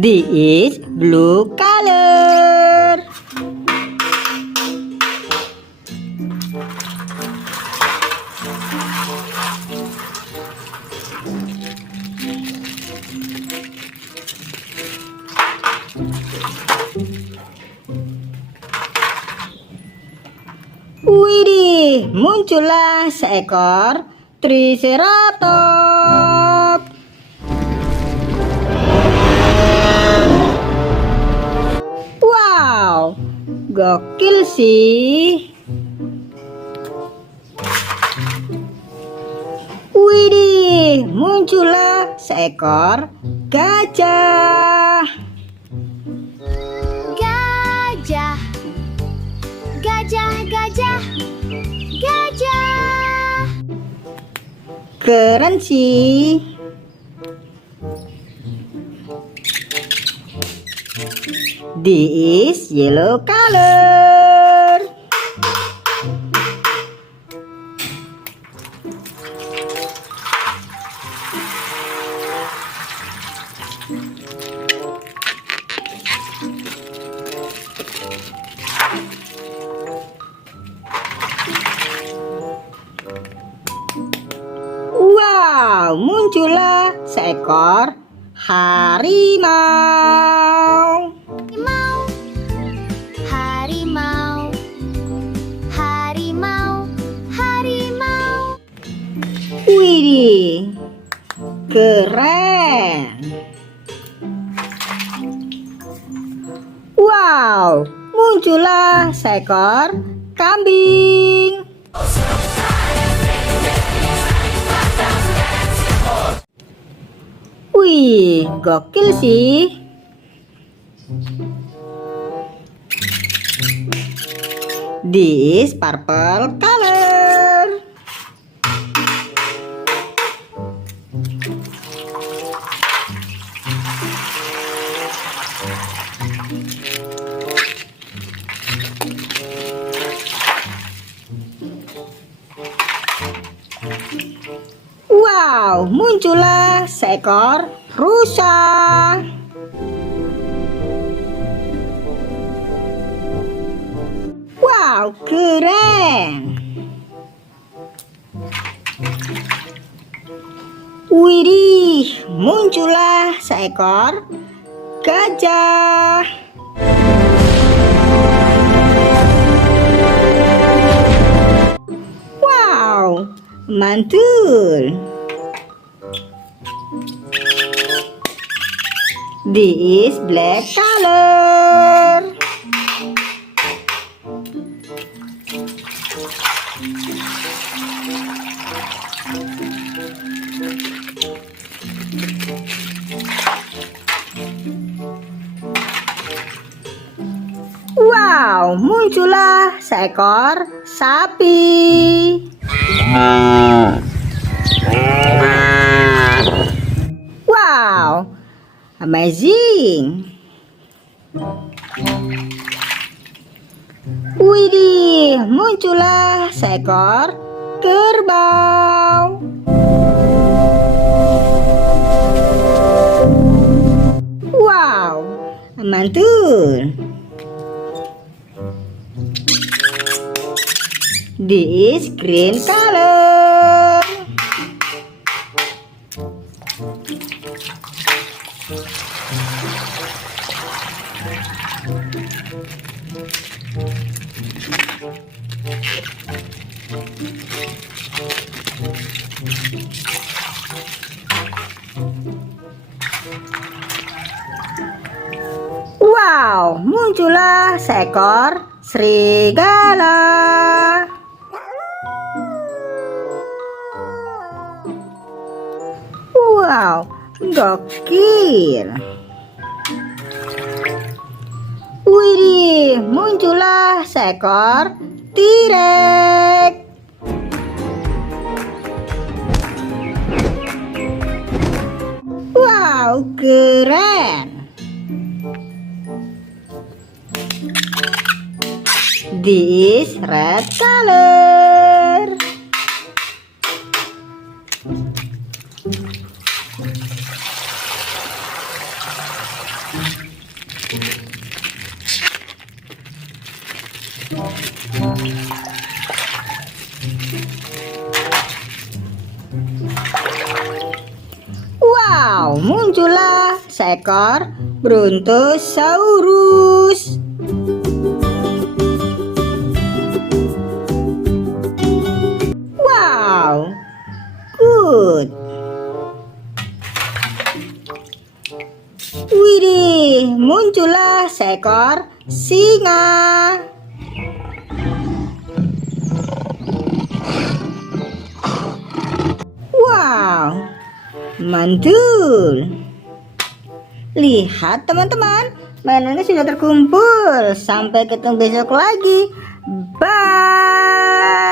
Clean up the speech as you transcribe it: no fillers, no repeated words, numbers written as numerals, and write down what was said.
This is blue color. Widih, muncullah seekor Triceratops. Wow, gokil sih. Widih, muncullah seekor gajah. Gajah, gajah, gajah, gajah. Keren sih. This is yellow color. Wow, muncullah seekor harimau. Harimau, harimau, harimau. Widih, keren. Wow, muncullah seekor kambing. Wih, gokil sih. This purple color. Wow, muncullah seekor rusa. Wow, keren. Widih, muncullah seekor gajah. Wow, mantul. This is black color. Wow, muncullah seekor sapi. Wow, amazing. Widih, muncullah seekor kerbau. Wow, mantul. This is green color. Wow, muncullah seekor serigala. Wow, gokil. Widih, muncullah seekor T-Rex. Wow, keren. This is red color. Wow, muncullah seekor Brontosaurus. Wow, good. Widih, muncullah seekor singa. Wow, mantul. Lihat teman-teman, mainannya sudah terkumpul. Sampai ketemu besok lagi. Bye.